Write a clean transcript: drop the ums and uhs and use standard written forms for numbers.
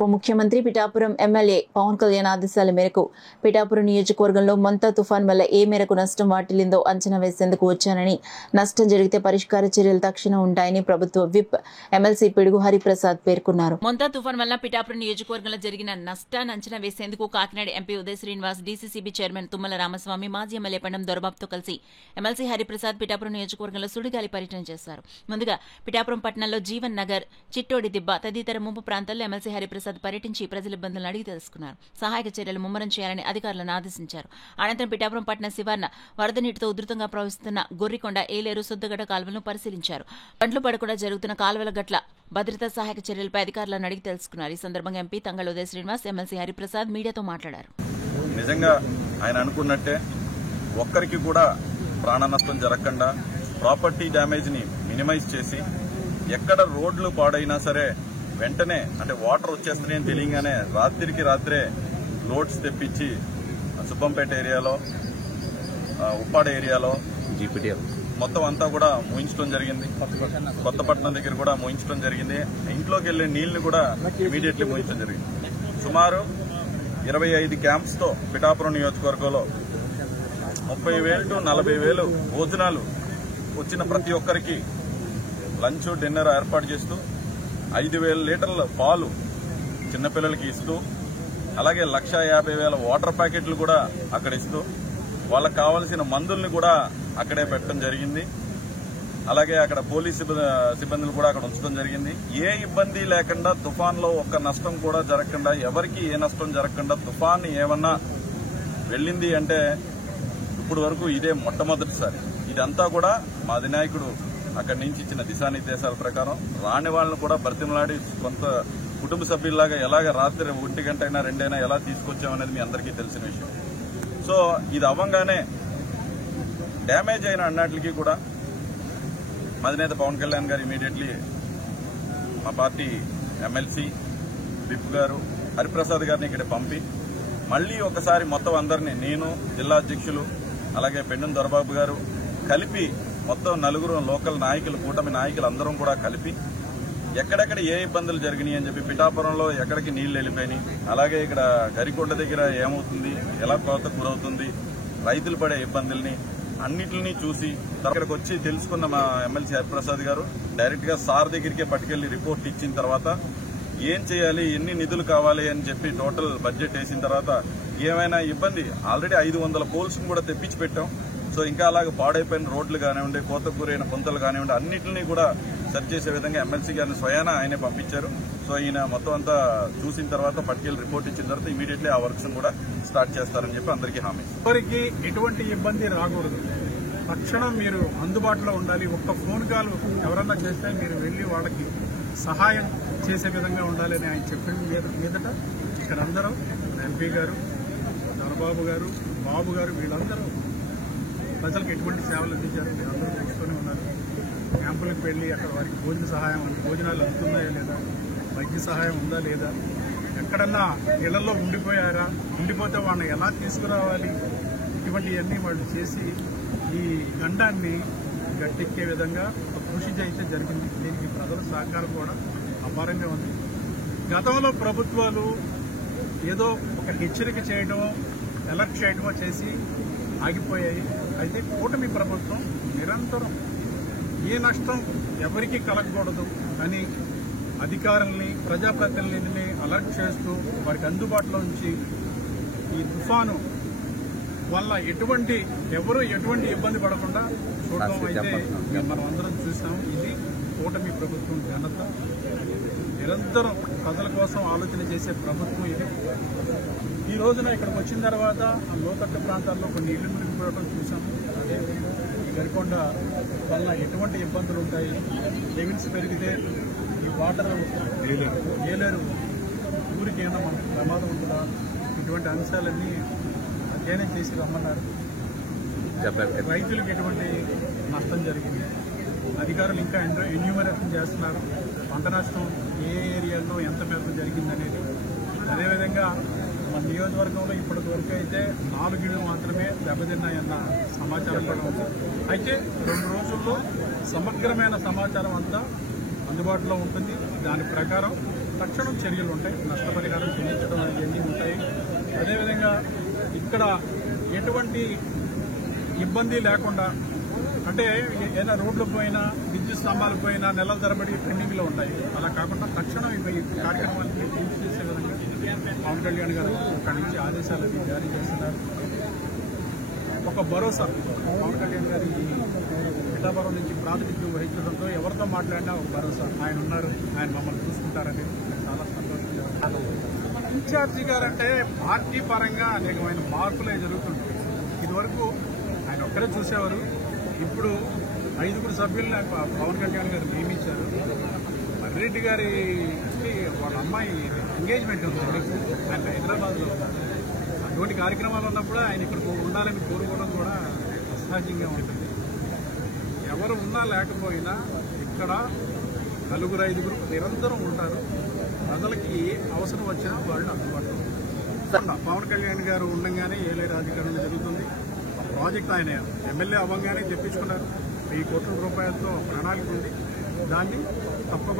ఉప ముఖ్యమంత్రి పిఠాపురం ఎమ్మెల్యే పవన్ కళ్యాణ్ ఆదేశాల మేరకు పిఠాపురం నియోజకవర్గంలో మంతా తుఫాన్ వల్ల ఏ మేరకు నష్టం వాటిల్లిందో అంచనా వేసేందుకు వచ్చానని, నష్టం జరిగితే పరిష్కార చర్యలు తక్షణం ఉంటాయని ప్రభుత్వ విప్ ఎమ్మెల్సీ పిడుగు హరిప్రసాద్ పేర్కొన్నారు. మంతా తుఫాన్ వల్ల పిఠాపురం నియోజకవర్గంలో జరిగిన నష్టాన్ని అంచనా వేసేందుకు Kakinada MP Uday Srinivas, DCCB chairman Tummala Ramaswamy, మాజీ ఎమ్మెల్యే పండం దొరబాబుతో కలిసి ఎమ్మెల్సీ హరిప్రసాద్ పిఠాపురం నియోజకవర్గంలో సుడిగాలి పర్యటన చేశారు. ముందుగా పిఠాపురం పట్టణంలో జీవన్ నగర్, చిట్టోడి దిబ్బ తదితర ముంపు ప్రాంతాల్లో ఎమ్మెల్సీ హరిప్రసాద్ పర్యటించి ప్రజల ఇబ్బందులను అడిగి తెలుసుకున్నారు. సహాయక చర్యలు ముమ్మరం చేయాలని అధికారులను ఆదేశించారు. అనంతరం పిఠాపురం పట్టణ శివార్న వరద నీటితో ఉధృతంగా ప్రవహిస్తున్న గొర్రికొండ, ఏలేరు, సొద్దుగడ్డ కాలువలను పరిశీలించారు. పంటలు పడకుండా జరుగుతున్న కాలువల గట్ల భద్రతా సహాయక చర్యలపై అధికారులను అడిగి తెలుసుకున్నారు. ఈ సందర్భంగా ఎంపీ తంగళ ఉదయ్ శ్రీనివాస్, ఎమ్మెల్సీ హరిప్రసాద్ మీడియాతో మాట్లాడారు. నిజంగా ఆయన అనుకున్నట్టే ఒక్కరికి కూడా ప్రాణ నష్టం జరగకుండా ప్రాపర్టీ డ్యామేజ్ ని మినిమైజ్ చేసి, ఎక్కడ రోడ్లు పాడైనా సరే వెంటనే అంటే వాటర్ వచ్చేస్తున్నాయని తెలియగానే రాత్రికి రాత్రే లోడ్స్ తెప్పించి సుబ్బంపేట ఏరియాలో, ఉప్పాడ ఏరియాలో మొత్తం అంతా కూడా మూయించడం జరిగింది. కొత్తపట్నం దగ్గర కూడా మూయించడం జరిగింది. ఇంట్లోకి వెళ్లే నీళ్లు కూడా ఇమీడియట్లీ మూయించడం జరిగింది. సుమారు 25 క్యాంప్స్ తో పిఠాపురం నియోజకవర్గంలో 30,000 to 40,000 భోజనాలు వచ్చిన ప్రతి ఒక్కరికి లంచ్, డిన్నర్ ఏర్పాటు చేస్తూ 5,000 లీటర్ల పాలు చిన్నపిల్లలకి ఇస్తూ, అలాగే 1,50,000 వాటర్ ప్యాకెట్లు కూడా అక్కడ ఇస్తూ, వాళ్ళకు కావాల్సిన మందుల్ని కూడా అక్కడే పెట్టడం జరిగింది. అలాగే అక్కడ పోలీసు సిబ్బందులు కూడా అక్కడ ఉంచడం జరిగింది. ఏ ఇబ్బంది లేకుండా, తుఫాన్లో ఒక్క నష్టం కూడా జరగకుండా, ఎవరికి ఏ నష్టం జరగకుండా తుఫాన్ ఏమన్నా వెళ్ళింది అంటే ఇప్పుడు వరకు ఇదే మొట్టమొదటిసారి. ఇదంతా కూడా మా అధినాయకుడు అక్కడి నుంచి ఇచ్చిన దిశానిర్దేశాల ప్రకారం రాని వాళ్ళని కూడా బ్రతిమలాడి కొంత కుటుంబ సభ్యుల్లాగా ఎలాగ రాత్రి 1 గంట అయినా 2 అయినా ఎలా తీసుకొచ్చామనేది మీ అందరికీ తెలిసిన విషయం. సో ఇది అవ్వంగానే డ్యామేజ్ అయిన అన్నిటికీ కూడా అధినేత పవన్ కళ్యాణ్ గారు ఇమీడియట్లీ మా పార్టీ ఎమ్మెల్సీ విప్ గారు హరిప్రసాద్ గారిని ఇక్కడ పంపి మళ్లీ ఒకసారి మొత్తం అందరినీ, నేను, జిల్లా అధ్యక్షులు, అలాగే పెండం దొరబాబు గారు కలిపి మొత్తం 4 లోకల్ నాయకులు, కూటమి నాయకులు అందరం కూడా కలిపి ఎక్కడెక్కడ ఏ ఇబ్బందులు జరిగినాయి అని చెప్పి, పిఠాపురంలో ఎక్కడికి నీళ్లు వెళ్ళిపోయినాయి, అలాగే ఇక్కడ గరికొండ దగ్గర ఏమవుతుంది, ఎలా కోతకు గురవుతుంది, రైతులు పడే ఇబ్బందుల్ని అన్నింటినీ చూసి అక్కడికి వచ్చి తెలుసుకున్న మా ఎమ్మెల్సీ హరిప్రసాద్ గారు డైరెక్ట్ గా సార్ దగ్గరికే పట్టుకెళ్లి రిపోర్ట్ ఇచ్చిన తర్వాత ఏం చేయాలి, ఎన్ని నిధులు కావాలి అని చెప్పి టోటల్ బడ్జెట్ వేసిన తర్వాత ఏమైనా ఇబ్బంది, ఆల్రెడీ 500 పోల్స్ కూడా తెప్పించి పెట్టాం. సో ఇంకా అలాగే పాడైపోయిన రోడ్లు కానివ్వండి, కోతకు గురైన పొంతలు కానివ్వండి, అన్నింటినీ కూడా సరి చేసే విధంగా ఎమ్మెల్సీ గారిని స్వయాన ఆయనే పంపించారు. సో ఈయన మొత్తం అంతా చూసిన తర్వాత పట్టుకెళ్లి రిపోర్ట్ ఇచ్చిన తర్వాత ఇమీడియట్లీ ఆ వర్క్స్ కూడా స్టార్ట్ చేస్తారని చెప్పి అందరికీ హామీ. ఎవరికి ఎటువంటి ఇబ్బంది రాకూడదు, తక్షణం మీరు అందుబాటులో ఉండాలి. ఒక్క ఫోన్ కాల్ ఎవరన్నా చేస్తే మీరు వెళ్లి వాళ్ళకి సహాయం చేసే విధంగా ఉండాలని ఆయన చెప్పిన మీదట ఇక్కడ అందరూ ఎంపీ గారు, దొరబాబు గారు, బాబు గారు వీళ్ళందరూ ప్రజలకు ఎటువంటి సేవలు అందించారు అందరూ చూస్తూనే ఉన్నారు. క్యాంపులకు వెళ్లి అక్కడ వారికి భోజనాలు అందుతున్నాయా లేదా, వైద్య సహాయం ఉందా లేదా, ఎక్కడన్నా ఇళ్లలో ఉండిపోయారా, ఉండిపోతే వాళ్ళని ఎలా తీసుకురావాలి, ఇటువంటివన్నీ వాళ్ళు చేసి ఈ గండాన్ని గట్టెక్కే విధంగా ఒక కృషి అయితే జరిగింది. దీనికి ప్రజల సహకారం కూడా అపారంగా ఉంది. గతంలో ప్రభుత్వాలు ఏదో ఒక హెచ్చరిక చేయడమో, అలర్ట్ చేయడమో చేసి ఆగిపోయాయి. అయితే కూటమి ప్రభుత్వం నిరంతరం ఏ నష్టం ఎవరికి కలగకూడదు అని అధికారుల్ని, ప్రజాప్రతినిధుల్ని అలర్ట్ చేస్తూ వారికి అందుబాటులో ఉంచి ఈ తుఫాను వల్ల ఎవరు ఎటువంటి ఇబ్బంది పడకుండా చూడటం అయితే మనం అందరం చూసాం. ఇది కూటమి ప్రభుత్వం ఘనత. నిరంతరం ప్రజల కోసం ఆలోచన చేసే ప్రభుత్వం ఇది. ఈ రోజున ఇక్కడికి వచ్చిన తర్వాత ఆ లోతట్టు ప్రాంతాల్లో కొన్ని ఇళ్లు మునిగిపోవడం చూసాము. అదేవిధంగా ఈ గరికొండ వల్ల ఎటువంటి ఇబ్బందులు ఉంటాయి, లెవెల్స్ పెరిగితే ఈ వాటర్ ఏలేరు ఊరికి ఏమైనా మనకు ప్రమాదం ఉంటుందా, ఇటువంటి అంశాలన్నీ అధ్యయనం చేసి రమ్మన్నారు. రైతులకు ఎటువంటి నష్టం జరిగింది, అధికారులు ఇంకా ఎన్యూమరేషన్ చేస్తున్నారు. పంట నష్టం ఏ ఏరియాలో ఎంత మేరకు జరిగిందనేది. అదేవిధంగా మన నియోజకవర్గంలో ఇప్పటి వరకు అయితే 4 ఇళ్లు మాత్రమే దెబ్బతిన్నాయన్న సమాచారం కూడా ఉంది. అయితే 2 రోజుల్లో సమగ్రమైన సమాచారం అంతా అందుబాటులో ఉంటుంది. దాని ప్రకారం తక్షణం చర్యలు ఉంటాయి, నష్టపరిహారం చెల్లించడం ఇవన్నీ ఉంటాయి. అదేవిధంగా ఇక్కడ ఎటువంటి ఇబ్బంది లేకుండా, అంటే ఏదైనా రోడ్లు పోయినా విద్యుత్ స్తంభాలు పోయినా నెలల తరబడి పెండింగ్లో ఉంటాయి. అలా కాకుండా తక్షణం ఈ కార్యక్రమాన్ని పూర్తి చేసే విధంగా పవన్ కళ్యాణ్ గారు అక్కడి నుంచి ఆదేశాలు జారీ చేస్తున్నారు. ఒక భరోసా పవన్ కళ్యాణ్ గారి పిఠాపురం నుంచి ప్రాతినిధ్యం వహించడంతో ఎవరితో మాట్లాడినా ఒక భరోసా, ఆయన ఉన్నారు, ఆయన మమ్మల్ని చూసుకుంటారని చాలా సంతోషంగా. ఇన్ఛార్జి గారంటే పార్టీ పరంగా అనేకమైన మార్పులే జరుగుతుంటాయి. ఇదివరకు ఆయన ఒక్కరే చూసేవారు, ఇప్పుడు 5 సభ్యులను పవన్ కళ్యాణ్ గారు నియమించారు. మర్రెడ్డి గారి వాళ్ళ అమ్మాయి ఎంగేజ్మెంట్ ఉంది, ఆయన హైదరాబాద్లో ఉన్నారు. అటువంటి కార్యక్రమాలు ఉన్నప్పుడు ఆయన ఇక్కడ ఉండాలని కోరుకోవడం కూడా అసహజంగా ఉంటుంది. ఎవరు ఉన్నా లేకపోయినా ఇక్కడ 4-5 నిరంతరం ఉంటారు. ప్రజలకి అవసరం వచ్చినా వాళ్ళు అందుబాటులో ఉంటారు. పవన్ కళ్యాణ్ గారు ఉండగానే ఏలే రాజకీయం జరుగుతుంది. ప్రాజెక్ట్ ఆయన ఎమ్మెల్యే అవ్వగానే తెప్పించుకున్నారు. 1000 కోట్ల రూపాయలతో ప్రణాళిక ఉంది, దాన్ని తప్పకుండా